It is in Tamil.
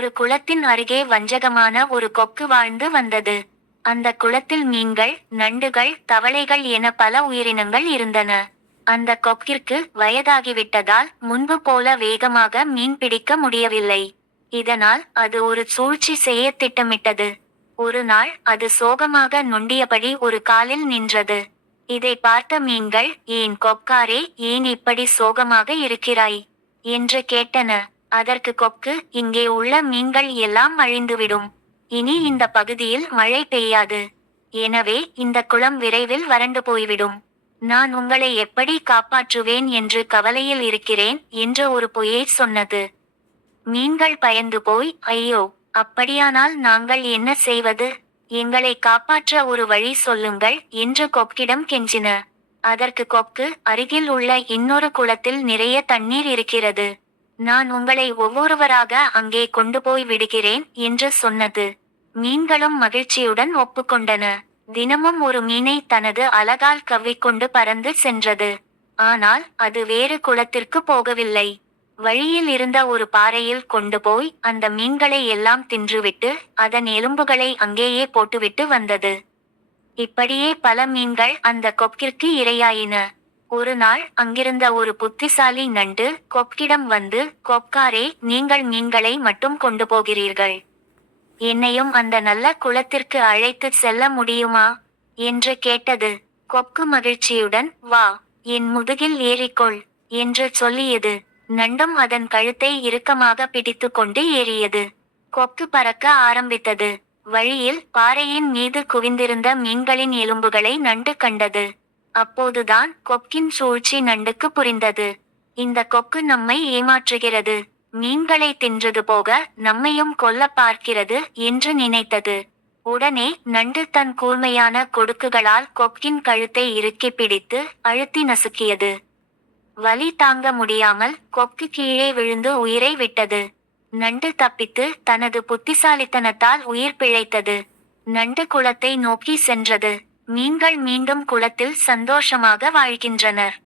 ஒரு குளத்தின் அருகே வஞ்சகமான ஒரு கொக்கு வாழ்ந்து வந்தது. அந்த குளத்தில் மீன்கள் நண்டுகள் தவளைகள் என பல உயிரினங்கள் இருந்தன. அந்த கொக்கிற்கு வயதாகிவிட்டதால் முன்பு போல வேகமாக மீன் பிடிக்க முடியவில்லை. இதனால் அது ஒரு சூழ்ச்சி செய்ய திட்டமிட்டது. ஒரு நாள் அது சோகமாக நொண்டியபடி ஒரு காலில் நின்றது. இதை பார்த்த மீன்கள் ஏன் கொக்காரே ஏன் இப்படி சோகமாக இருக்கிறாய்? என்று கேட்டன. அதற்கு கொக்கு இங்கே உள்ள மீன்கள் எல்லாம் அழிந்துவிடும். இனி இந்த பகுதியில் மழை பெய்யாது. எனவே இந்த குளம் விரைவில் வறண்டு போய்விடும். நான் உங்களை எப்படி காப்பாற்றுவேன் என்று கவலையில் இருக்கிறேன் என்ற ஒரு பொய்யை சொன்னது. மீன்கள் பயந்து போய் ஐயோ அப்படியானால் நாங்கள் என்ன செய்வது? எங்களை காப்பாற்ற ஒரு வழி சொல்லுங்கள் என்று கொக்கிடம் கெஞ்சின. அதற்கு கொக்கு அருகில் உள்ள இன்னொரு குளத்தில் நிறைய தண்ணீர் இருக்கிறது. நான் உங்களை ஒவ்வொருவராக அங்கே கொண்டு போய் விடுகிறேன் என்று சொன்னது. மீன்களும் மகிழ்ச்சியுடன் ஒப்புக்கொண்டன. தினமும் ஒரு மீனை தனது அலகால் கவ்விக்கொண்டு பறந்து சென்றது. ஆனால் அது வேறு குளத்திற்கு போகவில்லை. வழியில் இருந்த ஒரு பாறையில் கொண்டு போய் அந்த மீன்களை எல்லாம் தின்றுவிட்டு அதன் எலும்புகளை அங்கேயே போட்டுவிட்டு வந்தது. இப்படியே பல மீன்கள் அந்த கொக்கிற்கு இரையாயின. ஒரு நாள் அங்கிருந்த ஒரு புத்திசாலி நண்டு கொக்கிடம் வந்து கொக்காரே நீங்கள் மீன்களை மட்டும் கொண்டு போகிறீர்கள். என்னையும் அந்த நல்ல குளத்திற்கு அழைத்து செல்ல முடியுமா? என்று கேட்டது. கொக்கு மகிழ்ச்சியுடன் வா என் முதுகில் ஏறிக்கொள் என்று சொல்லியது. நண்டும் அதன் கழுத்தை இறுக்கமாக பிடித்துக்கொண்டு ஏறியது. கொக்கு பறக்க ஆரம்பித்தது. வழியில் பாறையின் மீது குவிந்திருந்த மீன்களின் எலும்புகளை நண்டு கண்டது. அப்போதுதான் கொக்கின் சூழ்ச்சி நண்டுக்கு புரிந்தது. இந்த கொக்கு நம்மை ஏமாற்றுகிறது. மீன்களை தின்றது போக நம்மையும் கொல்ல பார்க்கிறது என்று நினைத்தது. உடனே நண்டு தன் கூர்மையான கொடுக்குகளால் கொக்கின் கழுத்தை இறுக்கி பிடித்து அழுத்தி நசுக்கியது. வலி தாங்க முடியாமல் கொக்கு கீழே விழுந்து உயிரை விட்டது. நண்டு தப்பித்து தனது புத்திசாலித்தனத்தால் உயிர் பிழைத்தது. நண்டு குளத்தை நோக்கி சென்றது. மீன்கள் மீண்டும் குளத்தில் சந்தோஷமாக வாழ்கின்றனர்.